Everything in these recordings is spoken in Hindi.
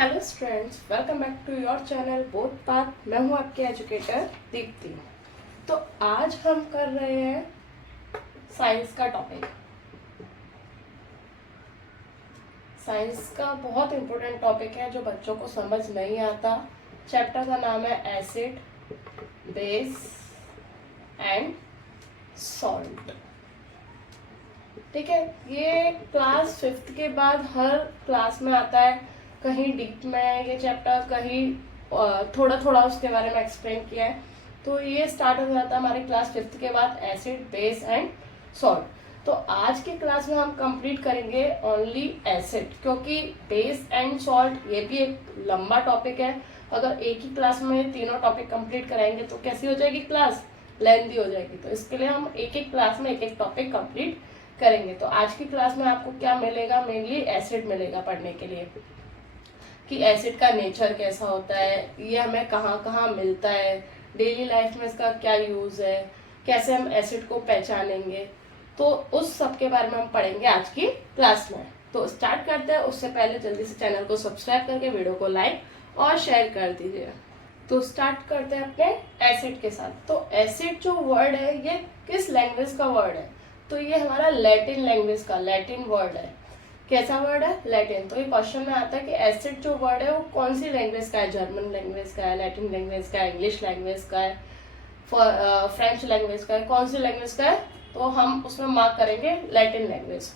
Hello students, welcome back to your channel both path. मैं हूं आपके एजुकेटर दीप्ति। तो आज हम कर रहे हैं साइंस का टॉपिक। साइंस का बहुत इम्पोर्टेंट टॉपिक है जो बच्चों को समझ नहीं आता। चैप्टर का नाम है एसिड, बेस एंड सॉल्ट। ठीक है, ये क्लास 5th के बाद हर क्लास में आता है। कहीं डीप में है ये चैप्टर, कहीं थोड़ा थोड़ा उसके बारे में एक्सप्लेन किया है। तो ये स्टार्ट हो जाता है हमारी क्लास 5th के बाद, एसिड, बेस एंड सॉल्ट। तो आज की क्लास में हम कंप्लीट करेंगे ओनली एसिड, क्योंकि बेस एंड सॉल्ट ये भी एक लंबा टॉपिक है। अगर एक ही क्लास में तीनों टॉपिक कंप्लीट कराएंगे तो कैसी हो जाएगी क्लास, लेंथी हो जाएगी। तो इसके लिए हम एक एक क्लास में एक एक टॉपिक कंप्लीट करेंगे। तो आज की क्लास में आपको क्या मिलेगा, मेनली एसिड मिलेगा पढ़ने के लिए, कि एसिड का नेचर कैसा होता है, ये हमें कहाँ कहाँ मिलता है, डेली लाइफ में इसका क्या यूज है, कैसे हम एसिड को पहचानेंगे। तो उस सब के बारे में हम पढ़ेंगे आज की क्लास में। तो स्टार्ट करते हैं। उससे पहले जल्दी से चैनल को सब्सक्राइब करके वीडियो को लाइक और शेयर कर दीजिए। तो स्टार्ट करते हैं अपने एसिड के साथ। तो एसिड जो वर्ड है ये किस लैंग्वेज का वर्ड है, तो ये हमारा लैटिन लैंग्वेज का, लैटिन वर्ड है। कैसा वर्ड है, लैटिन। तो ये क्वेश्चन में आता है कि एसिड जो वर्ड है वो कौन सी लैंग्वेज का है, जर्मन लैंग्वेज का है, लैटिन लैंग्वेज का है, इंग्लिश लैंग्वेज का है, फ्रेंच लैंग्वेज का है, कौन सी लैंग्वेज का है। तो हम उसमें मार्क करेंगे लैटिन लैंग्वेज,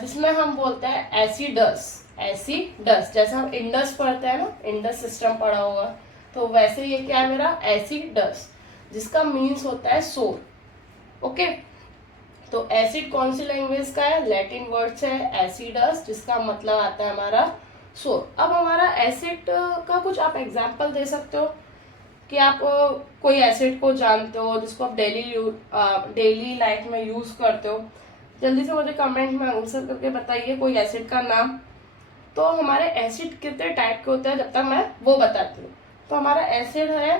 जिसमें हम बोलते हैं एसिडस। एसिडस जैसे हम इंडस पढ़ते हैं ना, इंडस सिस्टम पढ़ा होगा, तो वैसे ये क्या है मेरा एसिडस, जिसका मीन्स होता है सोर। ओके, तो एसिड कौन सी लैंग्वेज का है, लैटिन वर्ड से है एसिडस, जिसका मतलब आता है हमारा सोर। अब हमारा एसिड का कुछ आप एग्जांपल दे सकते हो कि आप कोई एसिड को जानते हो जिसको आप डेली लाइफ में यूज करते हो। जल्दी से मुझे कमेंट में आंसर करके बताइए कोई एसिड का नाम। तो हमारे एसिड कितने टाइप के होते हैं जब तक मैं वो बताती हूँ। तो हमारा एसिड है,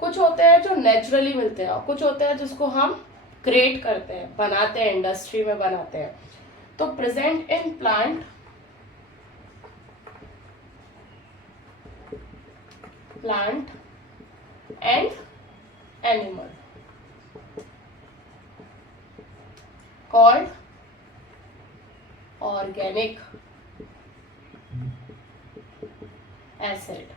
कुछ होते हैं जो नेचुरली मिलते हैं और कुछ होते हैं जिसको हम क्रिएट करते हैं, बनाते हैं, इंडस्ट्री में बनाते हैं। तो present in plant and animal called organic acid.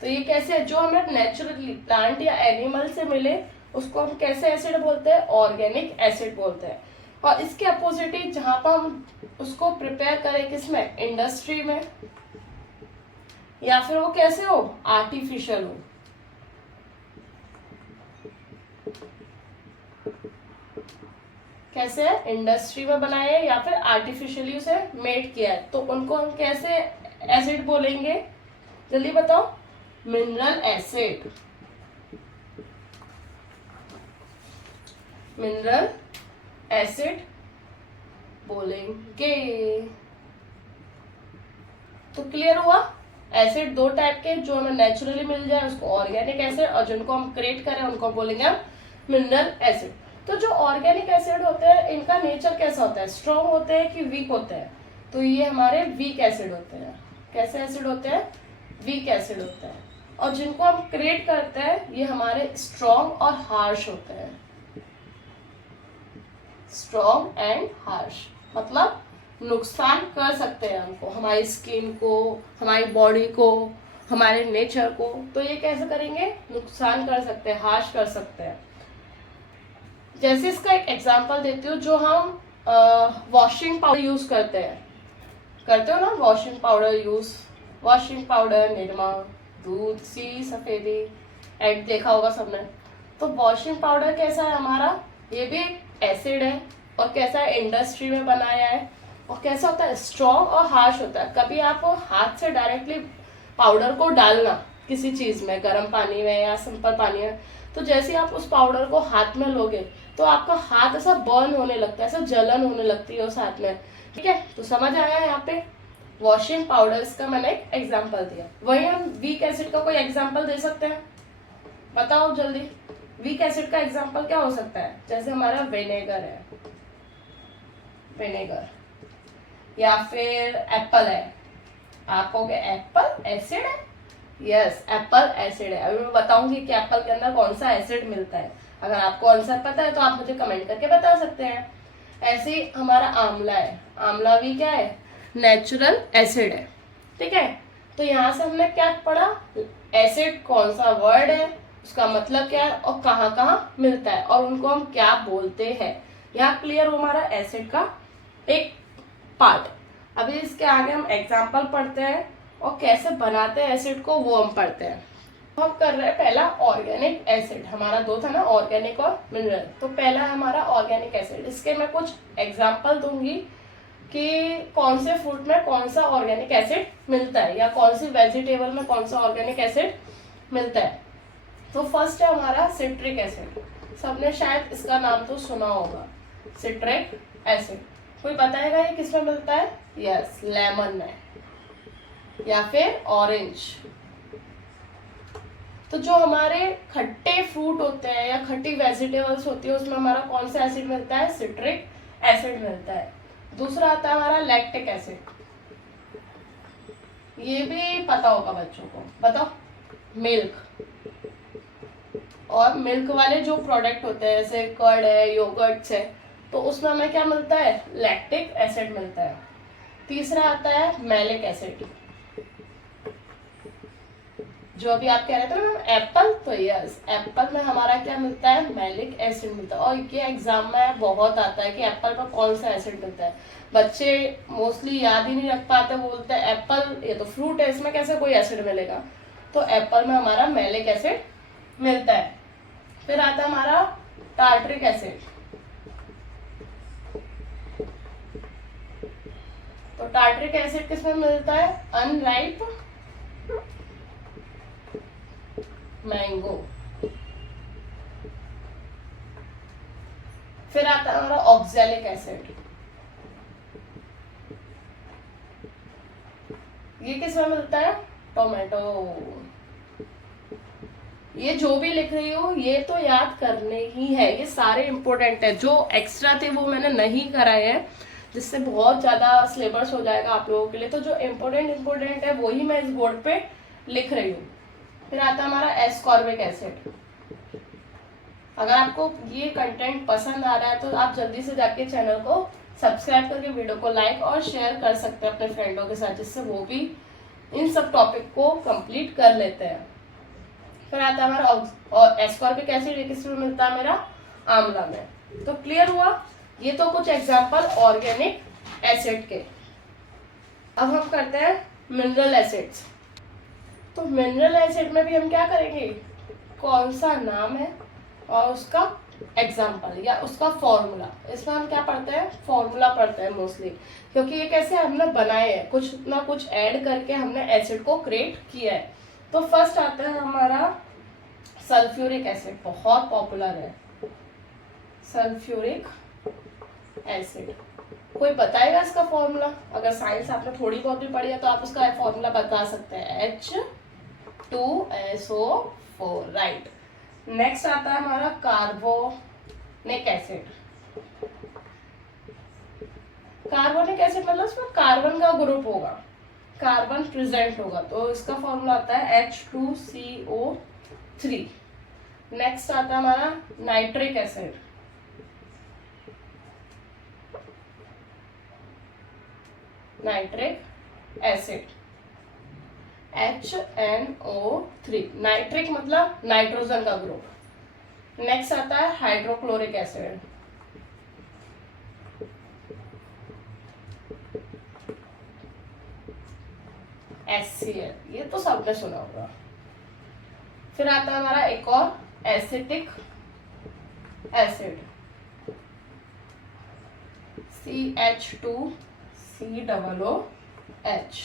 तो ये कैसे है, जो हमें नेचुरली प्लांट या एनिमल से मिले उसको हम कैसे एसिड बोलते हैं, ऑर्गेनिक एसिड बोलते हैं। और इसके अपोजिट जहां पर हम उसको प्रिपेयर करें, किसमें, इंडस्ट्री में, या फिर वो कैसे हो, आर्टिफिशियल हो। कैसे है, इंडस्ट्री में बनाया है या फिर आर्टिफिशियली उसे मेड किया है, तो उनको हम कैसे एसिड बोलेंगे, जल्दी बताओ, मिनरल एसिड। मिनरल एसिड बोलेंगे। तो क्लियर हुआ, एसिड दो टाइप के, जो हमें नेचुरली मिल जाए उसको ऑर्गेनिक एसिड, और जिनको हम क्रिएट करें उनको बोलेंगे हम मिनरल एसिड। तो जो ऑर्गेनिक एसिड होते हैं इनका नेचर कैसा होता है, स्ट्रॉन्ग होते हैं कि वीक होते हैं, तो ये हमारे वीक एसिड होते हैं। कैसे एसिड होते हैं, वीक एसिड होते हैं। और जिनको हम क्रिएट करते हैं ये हमारे स्ट्रॉन्ग और हार्श होते हैं। स्ट्रॉन्ग एंड हार्श मतलब नुकसान कर सकते हैं हमको, हमारी स्किन को, हमारी बॉडी को, हमारे नेचर को। तो ये कैसे करेंगे, नुकसान कर सकते हैं, हार्श कर सकते हैं। जैसे इसका एक एग्जांपल देती हूँ, जो हम वॉशिंग पाउडर यूज करते हो ना, washing powder use, washing powder, Nirma, दूध, सी सफेदी, एड देखा होगा सबने। तो वॉशिंग पाउडर कैसा है हमारा, ये भी एक एसिड है, और कैसा है, इंडस्ट्री में बनाया है, और कैसा होता है, स्ट्रॉन्ग और हार्श होता है। कभी आप हाथ से डायरेक्टली पाउडर को डालना किसी चीज में, गर्म पानी में या सिंपल पानी में, तो जैसे आप उस पाउडर को हाथ में लोगे तो आपका हाथ ऐसा बर्न होने लगता है, ऐसा जलन होने लगती है उस हाथ में। ठीक है, तो समझ आया यहाँ पे वॉशिंग पाउडर्स का मैंने एक एग्जांपल दिया। वही हम वीक एसिड का कोई एग्जांपल दे सकते हैं, बताओ जल्दी। वीक एसिड का एग्जांपल क्या हो सकता है, जैसे हमारा विनेगर है, विनेगर या फिर एप्पल है, आप कहोगे एप्पल एसिड है, यस एप्पल एसिड है। अभी मैं बताऊंगी कि एप्पल के अंदर कौन सा एसिड मिलता है। अगर आपको आंसर पता है तो आप मुझे कमेंट करके बता सकते हैं। ऐसे ही हमारा आंवला है, आंवला भी क्या है, नेचुरल एसिड है, ठीक है। तो यहाँ से हमने क्या पढ़ा, एसिड कौन सा वर्ड है, उसका मतलब क्या है और कहाँ कहाँ मिलता है और उनको हम क्या बोलते हैं। यहाँ क्लियर हो हमारा एसिड का एक पार्ट। अभी इसके आगे हम एग्जाम्पल पढ़ते हैं और कैसे बनाते हैं एसिड को वो हम पढ़ते हैं। हम कर रहे हैं पहला ऑर्गेनिक एसिड, हमारा दो था ना ऑर्गेनिक और मिनरल। तो पहला हमारा ऑर्गेनिक एसिड, इसके मैं कुछ एग्जाम्पल दूंगी कि कौन से फ्रूट में कौन सा ऑर्गेनिक एसिड मिलता है या कौन सी वेजिटेबल में कौन सा ऑर्गेनिक एसिड मिलता है। तो फर्स्ट है हमारा सिट्रिक एसिड, सबने शायद इसका नाम तो सुना होगा, सिट्रिक एसिड। कोई बताएगा ये किसमें मिलता है, यस लेमन में या फिर ऑरेंज। तो जो हमारे खट्टे फ्रूट होते हैं या खट्टी वेजिटेबल्स होती है उसमें हमारा कौन सा एसिड मिलता है, सिट्रिक एसिड मिलता है। दूसरा आता है हमारा लैक्टिक एसिड, ये भी पता होगा बच्चों को, बताओ मिल्क और मिल्क वाले जो प्रोडक्ट होते हैं जैसे कर्ड है, योगर्ट्स है, तो उसमें हमें क्या मिलता है, लैक्टिक एसिड मिलता है। तीसरा आता है मैलिक एसिड, जो अभी आप कह रहे थे ना एप्पल, तो यस एप्पल में हमारा क्या मिलता है, मैलिक एसिड मिलता है। और ये एग्जाम में बहुत आता है कि एप्पल में कौन सा एसिड मिलता है, बच्चे मोस्टली याद ही नहीं रख पाते, बोलते हैं एप्पल ये तो फ्रूट है इसमें कैसे कोई एसिड मिलेगा। तो एप्पल में हमारा मैलिक एसिड मिलता है। फिर आता है हमारा टार्ट्रिक एसिड, तो टार्ट्रिक एसिड किसमें मिलता है, अनराइप मैंगो। फिर आता है हमारा ऑक्सैलिक एसिड, ये किसमें मिलता है, टोमेटो। ये जो भी लिख रही हूँ ये तो याद करने ही है, ये सारे इंपॉर्टेंट है, जो एक्स्ट्रा थे वो मैंने नहीं कराए हैं जिससे बहुत ज्यादा सिलेबस हो जाएगा आप लोगों के लिए। तो जो इम्पोर्टेंट है वही मैं इस बोर्ड पे लिख रही हूँ। फिर आता है हमारा एस्कॉर्बिक एसिड। अगर आपको ये कंटेंट पसंद आ रहा है तो आप जल्दी से जाके चैनल को सब्सक्राइब करके वीडियो को लाइक और शेयर कर सकते हैं अपने फ्रेंडों के साथ, जिससे वो भी इन सब टॉपिक को कंप्लीट कर लेते हैं। फिर आता है हमारा एस्कॉर्बिक एसिड, ये किसमें मिलता है, मेरा आंवला में। तो क्लियर हुआ, ये तो कुछ एग्जाम्पल ऑर्गेनिक एसिड के। अब हम करते हैं मिनरल एसिड्स। तो मिनरल एसिड में भी हम क्या करेंगे, कौन सा नाम है और उसका एग्जाम्पल या उसका फॉर्मूला। इसमें हम क्या पढ़ते हैं, फॉर्मूला पढ़ते हैं मोस्टली, क्योंकि ये कैसे हमने बनाए हैं, कुछ ना कुछ ऐड करके हमने एसिड को क्रिएट किया है। तो फर्स्ट आता है हमारा सल्फ्यूरिक एसिड, बहुत पॉपुलर है सल्फ्यूरिक एसिड। कोई बताएगा इसका फॉर्मूला, अगर साइंस आपने थोड़ी बहुत भी पढ़ी है तो आप उसका फॉर्मूला बता सकते हैं, H2SO4, राइट। नेक्स्ट आता है हमारा कार्बोनिक एसिड। कार्बोनिक एसिड मतलब उसमें कार्बन का ग्रुप होगा, कार्बन प्रेजेंट होगा, तो इसका फॉर्मूला आता है H2CO3। नेक्स्ट आता है हमारा nitric acid, nitric acid HNO3, nitric मतलब नाइट्रोजन का ग्रुप। नेक्स्ट आता है हाइड्रोक्लोरिक एसिड, HCl, ये तो सबने सुना होगा। फिर आता है हमारा एक और एसिटिक एसिड, CH2COOH,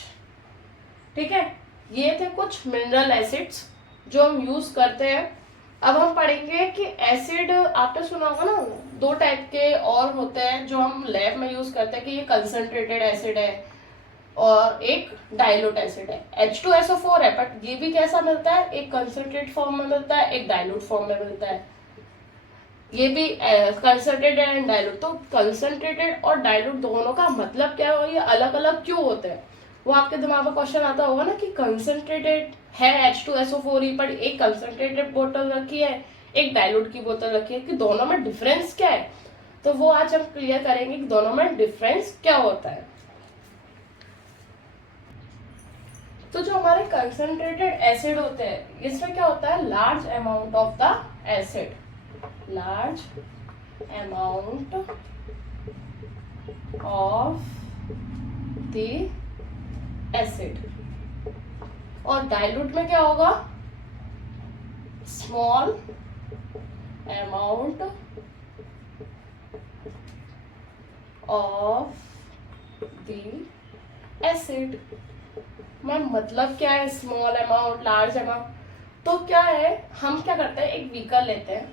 ठीक है। ये थे कुछ मिनरल एसिड्स जो हम यूज करते हैं। अब हम पढ़ेंगे कि एसिड, आपने सुना होगा ना दो टाइप के और होते हैं जो हम लैब में यूज करते हैं, कि ये कंसंट्रेटेड एसिड है और एक डाइल्यूट एसिड है। H2SO4 है, बट ये भी कैसा मिलता है, एक कंसंट्रेट फॉर्म में मिलता है, एक डाइल्यूट फॉर्म में मिलता है। ये भी कंसंट्रेटेड एंड डाइल्यूट। तो कंसंट्रेटेड और डाइल्यूट दोनों का मतलब क्या है और ये अलग अलग क्यों होते हैं, वो आपके दिमाग में क्वेश्चन आता होगा ना कि कंसंट्रेटेड है H2SO4 ही, पर एक कंसंट्रेटेड बोतल रखी है, एक डाइल्यूट की बोतल रखी है, कि दोनों में डिफरेंस क्या है। तो वो आज हम क्लियर करेंगे कि दोनों में डिफरेंस क्या होता है। तो जो हमारे कंसंट्रेटेड एसिड होते हैं, इसमें क्या होता है, large amount of the acid, large amount of the acid. और डाइल्यूट में क्या होगा, small amount of the acid. Ma'am मतलब क्या है स्मॉल अमाउंट, लार्ज अमाउंट? तो क्या है, हम क्या करते हैं, एक बीकर लेते हैं,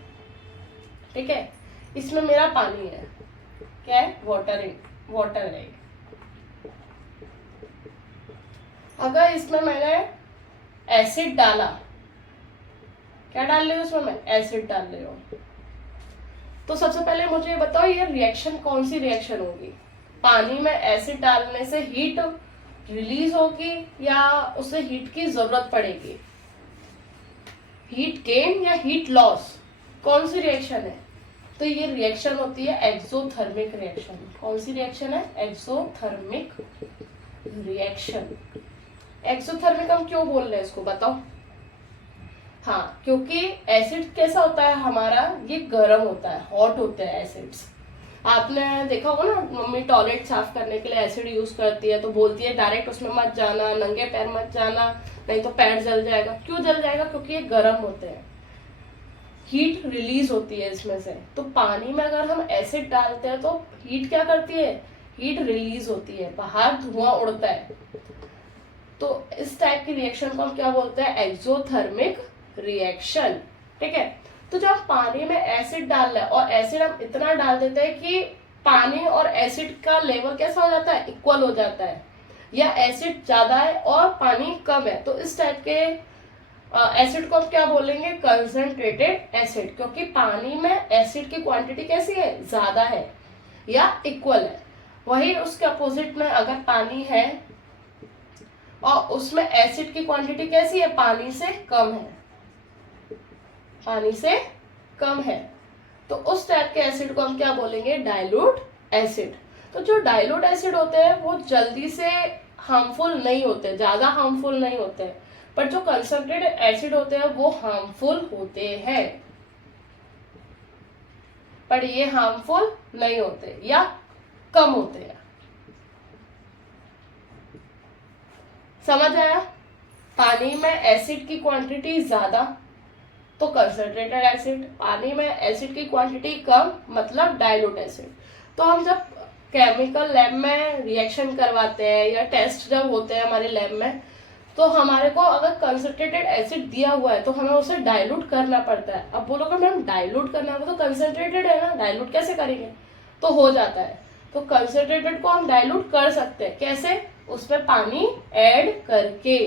ठीक है, इसमें मेरा पानी है, क्या है, वाटर है। अगर इसमें मैंने एसिड डाला, क्या डाल रही हूँ उसमें मैं, एसिड डाल रही हूँ, तो सबसे पहले मुझे ये बताओ ये रिएक्शन कौन सी रिएक्शन होगी, पानी में एसिड डालने से हीट रिलीज होगी या उसे हीट की जरूरत पड़ेगी, हीट गेन या हीट लॉस, कौन सी रिएक्शन है? तो ये रिएक्शन होती है एक्सोथर्मिक रिएक्शन। कौन सी रिएक्शन है, एक्सोथर्मिक रिएक्शन। एक्सोथर्मिक हम क्यों बोल रहे हैं इसको बताओ। हाँ, क्योंकि एसिड कैसा होता है हमारा, ये गर्म होता है, हॉट होते हैं एसिड्स। आपने देखा होगा ना, मम्मी टॉयलेट साफ करने के लिए एसिड यूज करती है, तो बोलती है डायरेक्ट उसमें मत जाना, नंगे पैर मत जाना, नहीं तो पैर जल जाएगा। क्यों जल जाएगा, क्योंकि ये गर्म होते हैं, हीट रिलीज होती है इसमें से। तो पानी में अगर हम एसिड डालते हैं तो हीट क्या करती है, हीट रिलीज होती है, बाहर धुआं उड़ता है। तो इस टाइप की रिएक्शन को हम क्या बोलते हैं, एक्सोथर्मिक रिएक्शन, ठीक है। तो जब पानी में एसिड डाल रहे हैं और एसिड हम इतना डाल देते हैं कि पानी और एसिड का लेवल कैसा हो जाता है, इक्वल हो जाता है, या एसिड ज्यादा है और पानी कम है, तो इस टाइप के एसिड को हम क्या बोलेंगे, कंसंट्रेटेड एसिड, क्योंकि पानी में एसिड की क्वांटिटी कैसी है, ज्यादा है या इक्वल है। वही उसके अपोजिट में अगर पानी है और उसमें एसिड की क्वांटिटी कैसी है, पानी से कम है, पानी से कम है, तो उस टाइप के एसिड को हम क्या बोलेंगे, डाइल्यूट एसिड। तो जो डाइल्यूट एसिड होते हैं वो जल्दी से हार्मफुल नहीं होते, ज्यादा हार्मफुल नहीं होते, पर जो कंसंट्रेटेड एसिड होते हैं वो हार्मफुल होते हैं, पर ये हार्मफुल नहीं होते या कम होते हैं। समझ आया, पानी में एसिड की क्वांटिटी ज्यादा तो कंसंट्रेटेड एसिड, पानी में एसिड की क्वांटिटी कम मतलब डाइल्यूट एसिड। तो हम जब केमिकल लैब में रिएक्शन करवाते हैं या टेस्ट जब होते हैं हमारे लैब में, तो हमारे को अगर कंसंट्रेटेड एसिड दिया हुआ है तो हमें उसे डाइल्यूट करना पड़ता है। अब बोलोगे मैम डाइल्यूट करना है, तो कंसंट्रेटेड है ना, डाइल्यूट कैसे करेंगे, तो हो जाता है। तो कंसंट्रेटेड को हम डाइल्यूट कर सकते हैं, कैसे, उसमें पानी ऐड करके।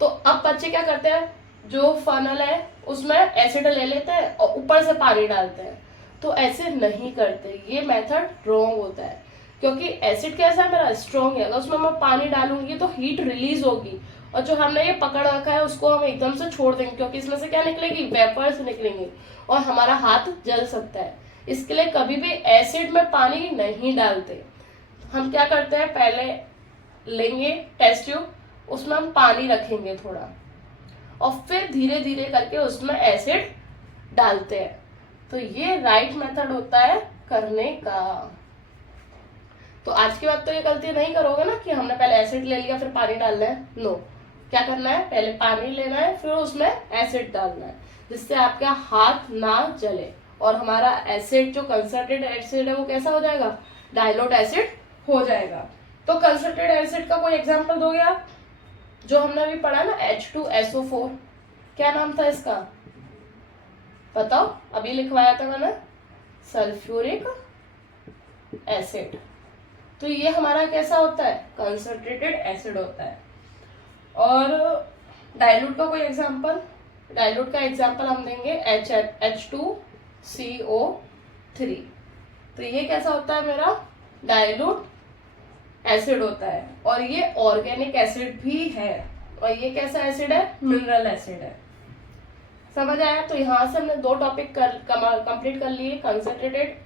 तो अब बच्चे क्या करते हैं, जो फनल है उसमें एसिड ले लेते हैं और ऊपर से पानी डालते हैं, तो ऐसे नहीं करते, ये मेथड रॉन्ग होता है, क्योंकि एसिड कैसा है मेरा, स्ट्रॉन्ग है, अगर उसमें मैं पानी डालूंगी तो हीट रिलीज होगी, और जो हमने ये पकड़ रखा है उसको हम एकदम से छोड़ देंगे, क्योंकि इसमें से क्या निकलेगी, वेपर्स निकलेंगे और हमारा हाथ जल सकता है। इसके लिए कभी भी एसिड में पानी नहीं डालते। हम क्या करते हैं, पहले लेंगे टेस्ट ट्यूब, उसमें हम पानी रखेंगे थोड़ा, और फिर धीरे धीरे करके उसमें एसिड डालते हैं। तो ये राइट मेथड होता है करने का। तो आज के बाद तो ये गलती नहीं करोगे ना कि हमने पहले एसिड ले लिया फिर पानी डालना है, नो। क्या करना है, पहले पानी लेना है फिर उसमें एसिड डालना है, जिससे आपका हाथ ना जले और हमारा एसिड जो कंसंट्रेटेड एसिड है वो कैसा हो जाएगा, डाइल्यूट एसिड हो जाएगा। तो कंसंट्रेटेड एसिड का कोई एग्जांपल दोगे आप, जो हमने अभी पढ़ा ना H2SO4, क्या नाम था इसका, बताओ, अभी लिखवाया था मैंने, सल्फ्यूरिक एसिड। तो ये हमारा कैसा होता है, कंसंट्रेटेड एसिड होता है। और डाइल्यूट का कोई एग्जांपल, डाइल्यूट का एग्जांपल हम देंगे H2 CO3। तो ये कैसा होता है, मेरा डाइल्यूट एसिड होता है, और ये ऑर्गेनिक एसिड भी है, और ये कैसा एसिड है, मिनरल एसिड है। समझ आया? तो यहाँ से हमने दो टॉपिक कंप्लीट कर लिए, कंसंट्रेटेड,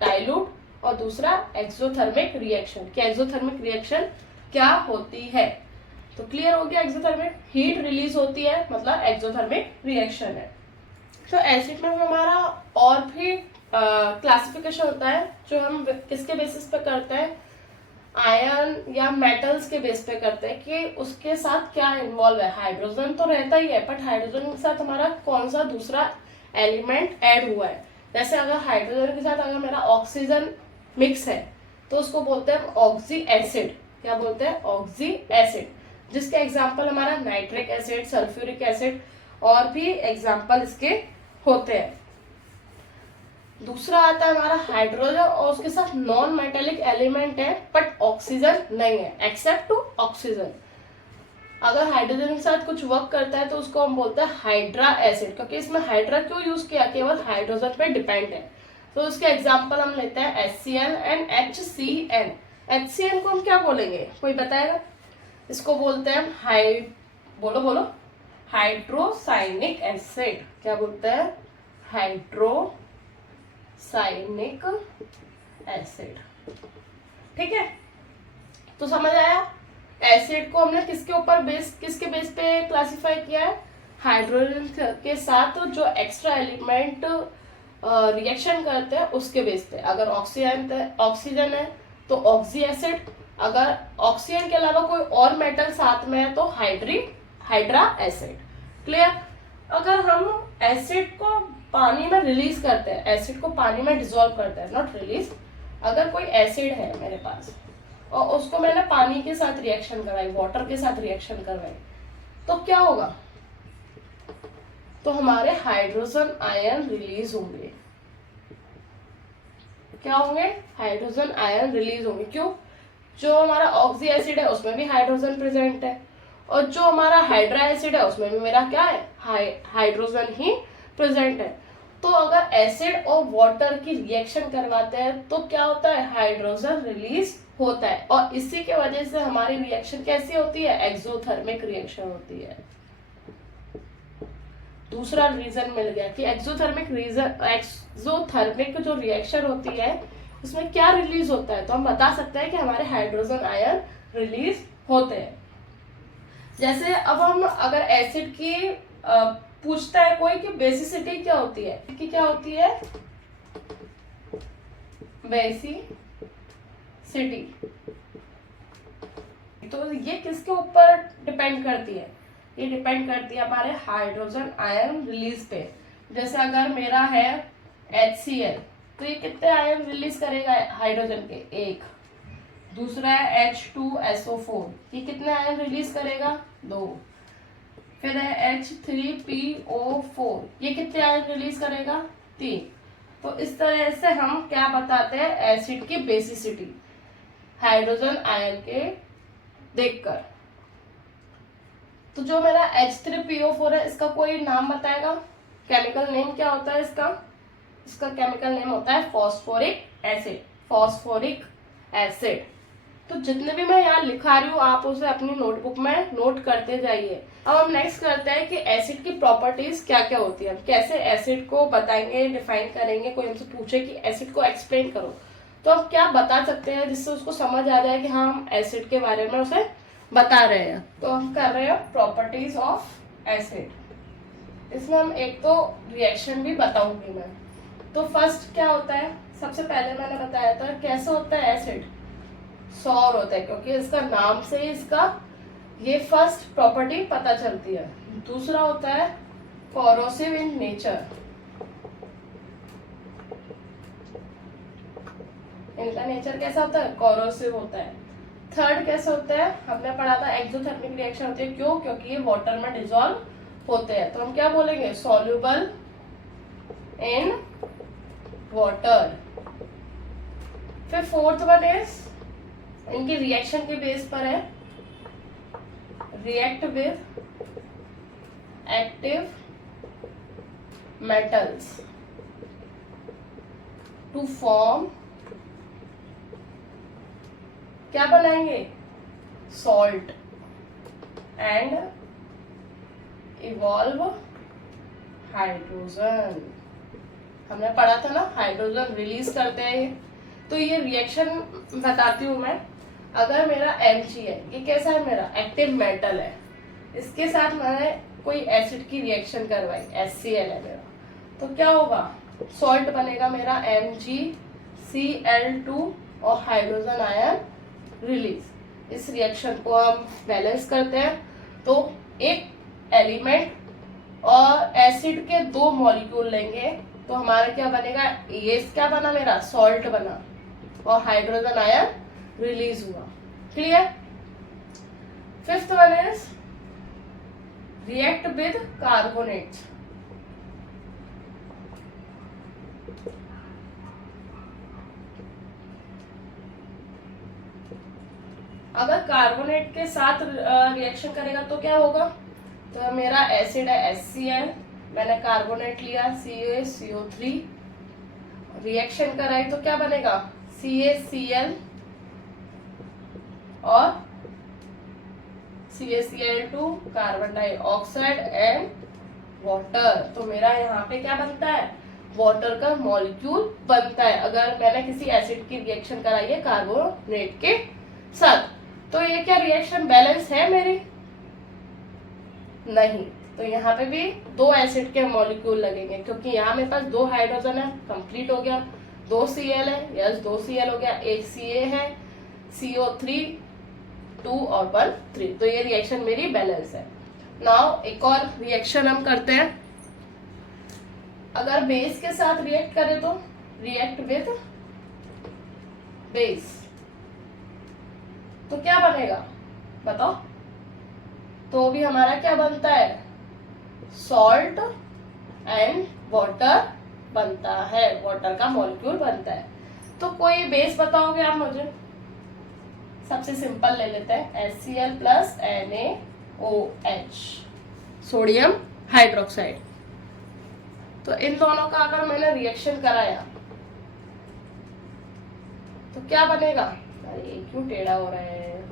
डाइल्यूट, और दूसरा एक्सोथर्मिक रिएक्शन, कि एक्सोथर्मिक रिएक्शन क्या होती है। तो क्लियर हो गया, एक्सोथर्मिक हीट रिलीज होती है, मतलब एक्सोथर्मिक रिएक्शन है। तो एसिड में हमारा और भी क्लासिफिकेशन होता है, जो हम किसके बेसिस पे करते हैं, आयन या मेटल्स के बेस पे करते हैं कि उसके साथ क्या इन्वॉल्व है। हाइड्रोजन तो रहता ही है, बट हाइड्रोजन के साथ हमारा कौन सा दूसरा एलिमेंट ऐड हुआ है। जैसे अगर हाइड्रोजन के साथ अगर मेरा ऑक्सीजन मिक्स है तो उसको बोलते हैं ऑक्सी एसिड। क्या बोलते हैं, ऑक्सी एसिड, जिसके एग्जाम्पल हमारा नाइट्रिक एसिड, सल्फ्यूरिक एसिड और भी एग्जाम्पल इसके होते हैं। दूसरा आता है हमारा हाइड्रोजन, और उसके साथ नॉन मेटेलिक एलिमेंट है बट ऑक्सीजन नहीं है, एक्सेप्ट टू ऑक्सीजन। अगर हाइड्रोजन के साथ कुछ वर्क करता है तो उसको हम बोलते हैं हाइड्रा एसिड, क्योंकि इसमें हाइड्रा क्यों यूज किया, केवल हाइड्रोजन पे डिपेंड है। तो उसके एग्जाम्पल हम लेते हैं HCl एंड HCN। HCN को हम क्या बोलेंगे, कोई बताएगा? इसको बोलते हैं बोलो हाइड्रोसाइनिक एसिड। क्या बोलते हैं, हाइड्रोसाइनिक एसिड। ठीक है, तो समझ आया? एसिड को हमने किसके बेस पे क्लासिफाई किया है, हाइड्रोजन के साथ जो एक्स्ट्रा एलिमेंट रिएक्शन करते हैं उसके बेस पे। अगर ऑक्सीजन है तो ऑक्सी एसिड, अगर ऑक्सीजन के अलावा कोई और मेटल साथ में है तो हाइड्रा एसिड। क्लियर? अगर हम एसिड को पानी में रिलीज करते हैं, एसिड को पानी में डिसॉल्व करते हैं, नॉट रिलीज। अगर कोई एसिड है मेरे पास और उसको मैंने पानी के साथ रिएक्शन करवाई, वाटर के साथ रिएक्शन करवाई, तो क्या होगा, तो हमारे हाइड्रोजन आयन रिलीज होंगे। क्या होंगे, हाइड्रोजन आयन रिलीज होंगे। क्यों? जो हमारा ऑक्सी एसिड है उसमें भी हाइड्रोजन प्रेजेंट है, और जो हमारा हाइड्रा एसिड है उसमें भी मेरा क्या है, हाइड्रोजन ही प्रेजेंट है। तो अगर एसिड और वाटर की रिएक्शन करवाते हैं तो क्या होता है, हाइड्रोजन रिलीज होता है, और इसी के वजह से हमारी रिएक्शन कैसी होती है, एक्सोथर्मिक रिएक्शन होती है। दूसरा रीजन मिल गया कि एक्सोथर्मिक जो रिएक्शन होती है उसमें क्या रिलीज होता है, तो हम बता सकते हैं कि हमारे हाइड्रोजन आयन रिलीज होते हैं। जैसे अब हम अगर एसिड की पूछता है कोई कि बेसिसिटी क्या होती है, कि क्या होती है, बेसिसिटी, तो ये किसके ऊपर डिपेंड करती है, ये डिपेंड करती है हमारे हाइड्रोजन आयन रिलीज पे। जैसे अगर मेरा है HCl तो ये कितने आयन रिलीज करेगा हाइड्रोजन के, एक। दूसरा है H2SO4, ये कितने आयन रिलीज करेगा, 2। फिर है H3PO4, ये कितने आयन रिलीज करेगा, 3। तो इस तरह से हम क्या बताते हैं, एसिड की बेसिसिटी हाइड्रोजन आयन के देखकर। तो जो मेरा H3PO4 है इसका कोई नाम बताएगा, केमिकल नेम क्या होता है इसका केमिकल नेम होता है फॉस्फोरिक एसिड। तो जितने भी मैं यहाँ लिखा रही हूँ आप उसे अपनी नोटबुक में नोट करते जाइए। अब हम नेक्स्ट करते हैं कि एसिड की प्रॉपर्टीज क्या क्या होती है, हम कैसे एसिड को बताएंगे, डिफाइन करेंगे। कोई हमसे पूछे कि एसिड को एक्सप्लेन करो तो हम क्या बता सकते हैं जिससे उसको समझ आ जाए कि हाँ हम एसिड के बारे में उसे बता रहे हैं। तो हम कर रहे हैं प्रॉपर्टीज ऑफ एसिड। इसमें हम एक तो रिएक्शन भी बताऊंगी मैं। तो फर्स्ट क्या होता है, सबसे पहले मैंने बताया था कैसे होता है एसिड, सौर होता है, क्योंकि इसका नाम से ही इसका ये फर्स्ट प्रॉपर्टी पता चलती है। दूसरा होता है कोरोसिव इन नेचर, इनका नेचर कैसा होता है, कोरोसिव होता है। थर्ड कैसे होता है, हमने पढ़ा था एक्सोथर्मिक रिएक्शन होती है। क्यों? क्योंकि ये वाटर में डिसॉल्व होते हैं, तो हम क्या बोलेंगे, सॉल्युबल इन वाटर। फिर फोर्थ वन इज इनकी रिएक्शन के बेस पर है, react with active metals. To form, क्या बनाएंगे, सॉल्ट, एंड इवॉल्व हाइड्रोजन। हमने पढ़ा था ना, हाइड्रोजन रिलीज करते हैं ये। तो ये रिएक्शन बताती हूँ मैं। अगर मेरा Mg है, ये कैसा है, मेरा एक्टिव मेटल है, इसके साथ मैंने कोई एसिड की रिएक्शन करवाई, HCl है मेरा, तो क्या होगा, सॉल्ट बनेगा मेरा MgCl2 और हाइड्रोजन आयन रिलीज। इस रिएक्शन को हम बैलेंस करते हैं, तो एक एलिमेंट और एसिड के 2 मॉलिक्यूल लेंगे, तो हमारा क्या बनेगा, ये क्या बना मेरा, सॉल्ट बना और हाइड्रोजन आयन रिलीज हुआ। Clear. Fifth one is react with carbonate. अगर कार्बोनेट के साथ रिएक्शन करेगा तो क्या होगा, तो मेरा एसिड है HCl, मैंने कार्बोनेट लिया CaCO3, रिएक्शन कराई तो क्या बनेगा, CaCl और CaCl2, carbon dioxide and water. तो मेरा यहाँ पे क्या बनता है, वाटर का मॉलिक्यूल बनता है अगर मैंने किसी एसिड की रिएक्शन कराई है कार्बोनेट के साथ। तो ये क्या रिएक्शन बैलेंस है मेरी, नहीं। तो यहाँ पे भी 2 एसिड के मॉलिक्यूल लगेंगे, क्योंकि यहाँ मेरे पास 2 हाइड्रोजन है, कंप्लीट हो गया। 2 Cl है, यस 2 Cl हो गया, एक Ca है, CO3 2 और 1 3। तो ये रिएक्शन मेरी बैलेंस है। नाउ एक और रिएक्शन हम करते हैं। अगर बेस के साथ रिएक्ट करें तो रिएक्ट विद बेस, तो क्या बनेगा बताओ, तो भी हमारा क्या बनता है, सॉल्ट एंड वाटर बनता है, वाटर का मॉलिक्यूल बनता है। तो कोई बेस बताओगे आप मुझे, सबसे सिंपल ले लेते हैं, HCl plus NaOH, sodium hydroxide. तो इन दोनों का अगर मैंने रिएक्शन कराया तो क्या बनेगा, अरे क्यों टेढ़ा हो रहा है,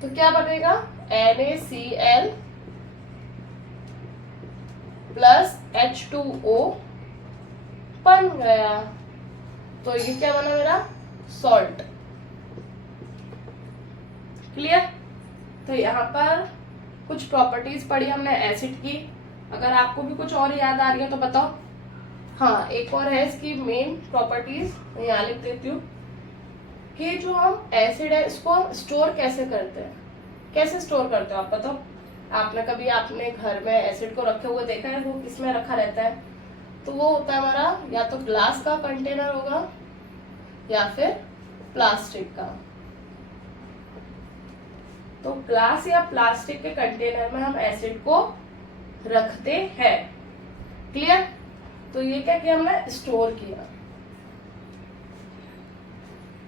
तो क्या बनेगा, NaCl प्लस H2O बन गया। तो ये क्या बना मेरा, सॉल्ट। क्लियर। तो यहाँ पर कुछ प्रॉपर्टीज पढ़ी हमने एसिड की। अगर आपको भी कुछ और याद आ रही है तो बताओ। हाँ, एक और है इसकी मेन प्रॉपर्टीज, यहाँ लिख देती हूँ कि जो हम एसिड है इसको हम स्टोर कैसे करते हैं। कैसे स्टोर करते हो आप बताओ। आपने कभी अपने घर में एसिड को रखे हुए देखा है, वो किसमें रखा रहता है, तो वो होता है हमारा या तो ग्लास का कंटेनर होगा या फिर प्लास्टिक का। तो ग्लास या प्लास्टिक के कंटेनर में हम एसिड को रखते हैं। क्लियर। तो ये क्या किया हमने, स्टोर किया।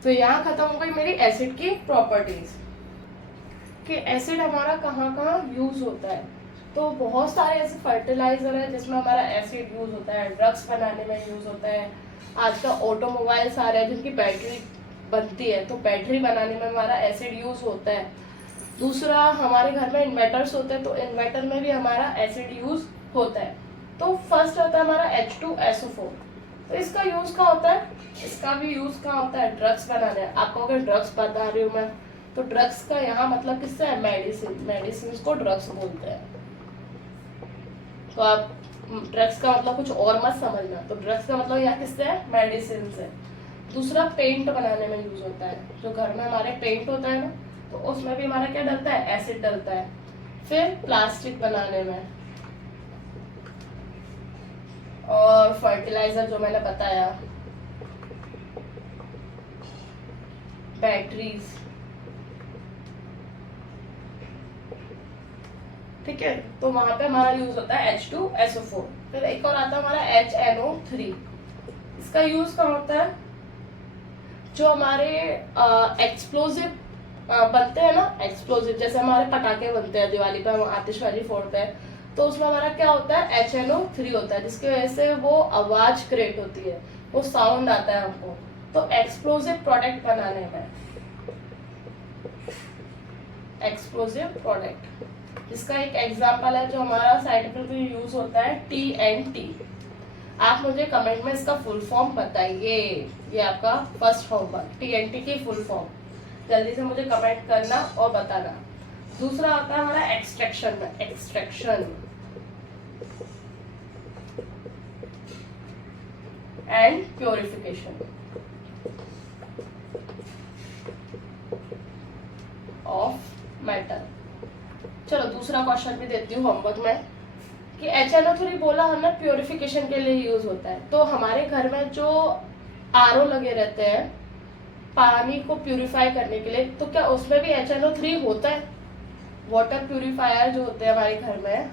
तो यहाँ खत्म हो गई मेरी एसिड की प्रॉपर्टीज कि एसिड हमारा कहाँ कहाँ यूज होता है। तो बहुत सारे ऐसे फर्टिलाइजर है जिसमें हमारा एसिड यूज होता है, ड्रग्स बनाने में यूज होता है। आजकल ऑटोमोबाइल्स आ रहे हैं जिनकी बैटरी बनती है, तो बैटरी बनाने में हमारा एसिड यूज होता है। दूसरा, हमारे घर में इन्वर्टर्स होते हैं, तो इन्वर्टर में भी हमारा एसिड यूज होता है। तो फर्स्ट होता है हमारा H2SO4। तो इसका यूज कहाँ होता है, इसका भी यूज कहाँ होता है, ड्रग्स बनाने। आपको अगर ड्रग्स बता रही हूँ मैं, तो ड्रग्स का यहाँ मतलब किससे है, मेडिसिन। मेडिसिन को ड्रग्स बोलते हैं। तो आप ड्रग्स का मतलब कुछ और मत समझना। तो ड्रग्स का मतलब यहाँ किससे है, मेडिसिन से। दूसरा, पेंट बनाने में यूज होता है। जो घर में हमारे पेंट होता है ना, तो उसमें भी हमारा क्या डलता है, एसिड डलता है। फिर प्लास्टिक बनाने में, और फर्टिलाइजर जो मैंने बताया, बैटरीज। ठीक है। तो वहां पे हमारा यूज होता है H2SO4। फिर एक और आता है हमारा HNO3। इसका यूज कहाँ होता है, जो हमारे एक्सप्लोजिव बनते हैं ना, एक्सप्लोजिव जैसे हमारे पटाखे बनते हैं दिवाली पे, हम आतिशबाजी फोड़ते हैं, तो उसमें हमारा क्या होता है, HNO3 होता है, जिसकी वजह से वो आवाज क्रिएट होती है। वो साउंड आता है हमको। तो एक्सप्लोजिव प्रोडक्ट बनाने में, एक्सप्लोजिव प्रोडक्ट, इसका एक एग्जांपल है जो हमारा साइंटिफिकली यूज होता है TNT। आप मुझे कमेंट में इसका फुल फॉर्म बताइए, ये आपका फर्स्ट होमवर्क, TNT की फुल फॉर्म जल्दी से मुझे कमेंट करना और बताना। दूसरा आता है हमारा एक्सट्रैक्शन में, extraction and purification of metal. चलो दूसरा क्वेश्चन भी देती हूँ होमवर्क में कि HNO3 बोला हमने प्योरिफिकेशन के लिए यूज होता है। तो हमारे घर में जो RO लगे रहते हैं पानी को प्यूरिफाई करने के लिए, तो क्या उसमें भी HNO3 होता है? वाटर प्यूरिफायर जो होते हैं हमारे घर में,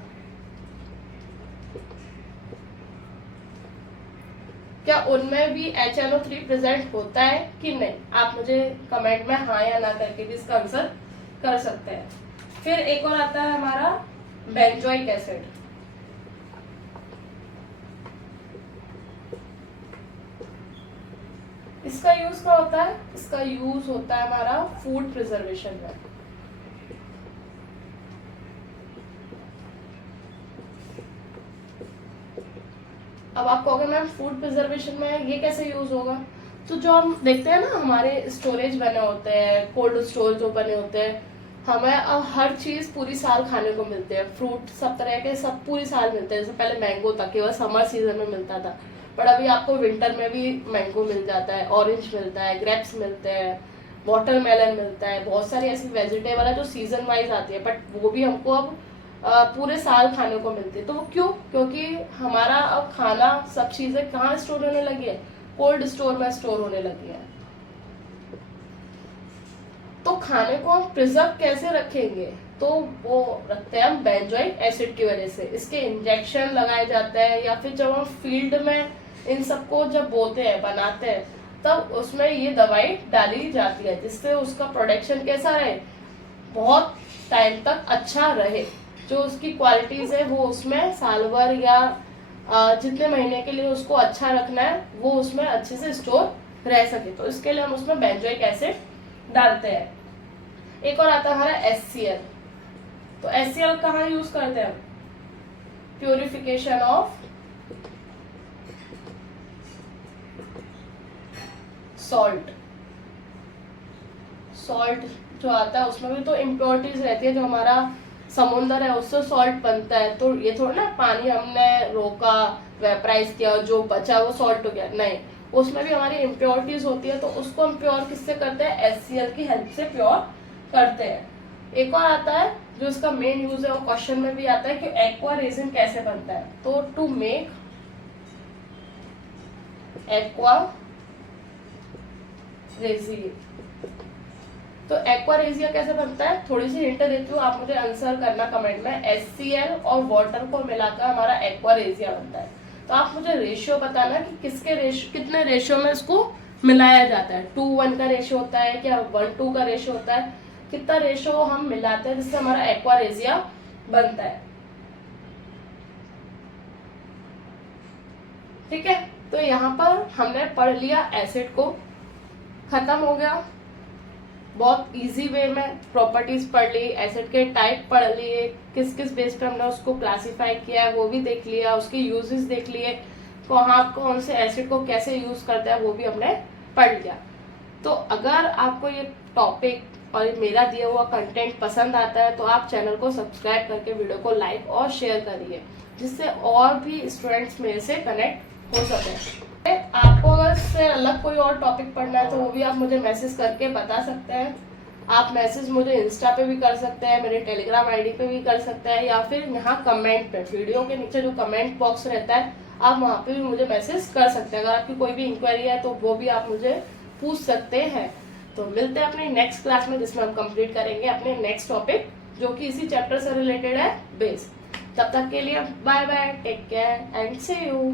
क्या उनमें भी HNO3 प्रेजेंट होता है कि नहीं? आप मुझे कमेंट में हाँ या ना करके भी इसका आंसर कर सकते हैं। फिर एक और आता है हमारा बेंजोइक एसिड। इसका यूज क्या होता है? इसका यूज होता है हमारा फूड प्रिजर्वेशन में। अब आप कहोगे मैम फूड प्रिजर्वेशन में ये कैसे यूज होगा? तो जो हम देखते हैं ना हमारे स्टोरेज बने होते हैं, कोल्ड स्टोर जो बने होते हैं, हमें अब हर चीज पूरी साल खाने को मिलते हैं। फ्रूट सब तरह के सब पूरी साल मिलते हैं। जैसे पहले मैंगो था, केवल समर सीजन में मिलता था, बट अभी आपको विंटर में भी मैंगो मिल जाता है, ऑरेंज मिलता है, ग्रेप्स मिलते हैं, वाटरमेलन मिलता है। बहुत सारी ऐसी वेजिटेबल है जो सीजन वाइज आती है, बट वो भी हमको अब पूरे साल खाने को मिलती है। तो वो क्यों? क्योंकि हमारा अब खाना सब चीजें कहाँ स्टोर होने लगी है? कोल्ड स्टोर में स्टोर होने लगी है। तो खाने को हम प्रिजर्व कैसे रखेंगे? तो वो रखते हैं हम बेंजोइक एसिड की वजह से। इसके इंजेक्शन लगाए जाते हैं, या फिर जब हम फील्ड में इन सबको जब बोते हैं, बनाते हैं, तब उसमें ये दवाई डाली जाती है जिससे उसका प्रोडक्शन कैसा रहे, बहुत टाइम तक अच्छा रहे। जो उसकी क्वालिटीज है वो उसमें साल भर या जितने महीने के लिए उसको अच्छा रखना है वो उसमें अच्छे से स्टोर रह सके। तो इसके लिए हम उसमें बेंजोइक एसिड डालते हैं। एक और आता है हमारा HCl। तो HCl कहाँ यूज करते हैं? Purification of salt. सॉल्ट जो आता है उसमें भी तो इम्प्योरिटीज रहती है। जो हमारा समुद्र है उससे सॉल्ट बनता है, तो ये थोड़ा ना पानी हमने रोका, वेपराइज किया, जो बचा वो सॉल्ट हो गया, नहीं, उसमें भी हमारी इम्प्योरिटीज होती है। तो उसको हम प्योर किससे करते हैं? HCl की हेल्प से प्योर करते हैं। एक और आता है जो इसका मेन यूज है, वो क्वेश्चन में भी आता है कि एक्वा रेजिन कैसे बनता है। तो टू मेक एक्वा रेजिन, तो एक्वारेजिया कैसे बनता है? थोड़ी सी हिंट देती हूँ, आप मुझे आंसर करना कमेंट में। HCl और वाटर को मिलाकर हमारा एक्वारेजिया बनता है। तो आप मुझे रेशियो बताना कि किसके रेशियो, कितने रेशियो में इसको मिलाया जाता है। 2:1 का रेशियो होता है, क्या 1:2 का रेशियो होता है? कितना रेशियो हम मिलाते हैं जिससे हमारा एक्वारेजिया बनता है? ठीक है, तो यहाँ पर हमने पढ़ लिया एसिड को, खत्म हो गया। बहुत इजी वे में प्रॉपर्टीज पढ़ ली, एसिड के टाइप पढ़ लिए, किस किस बेस पे हमने उसको क्लासिफाई किया है वो भी देख लिया, उसके यूजेस देख लिए, कहाँ कौन से एसिड को कैसे यूज करता है वो भी हमने पढ़ लिया। तो अगर आपको ये टॉपिक और मेरा दिया हुआ कंटेंट पसंद आता है तो आप चैनल को सब्सक्राइब करके वीडियो को लाइक और शेयर करिए, जिससे और भी स्टूडेंट्स मेरे से कनेक्ट हो सके। आपको अगर इससे अलग कोई और टॉपिक पढ़ना है तो वो भी आप मुझे मैसेज करके बता सकते हैं। आप मैसेज मुझे इंस्टा पे भी कर सकते हैं, मेरे टेलीग्राम आईडी पे भी कर सकते हैं, या फिर यहाँ कमेंट पे, वीडियो के नीचे जो कमेंट बॉक्स रहता है आप वहाँ पे भी मुझे मैसेज कर सकते हैं। अगर आपकी कोई भी इंक्वायरी है तो वो भी आप मुझे पूछ सकते हैं। तो मिलते हैं अपने नेक्स्ट क्लास में, जिसमें हम कंप्लीट करेंगे अपने नेक्स्ट टॉपिक जो कि इसी चैप्टर से रिलेटेड है, बेस। तब तक के लिए bye bye, take care and see you.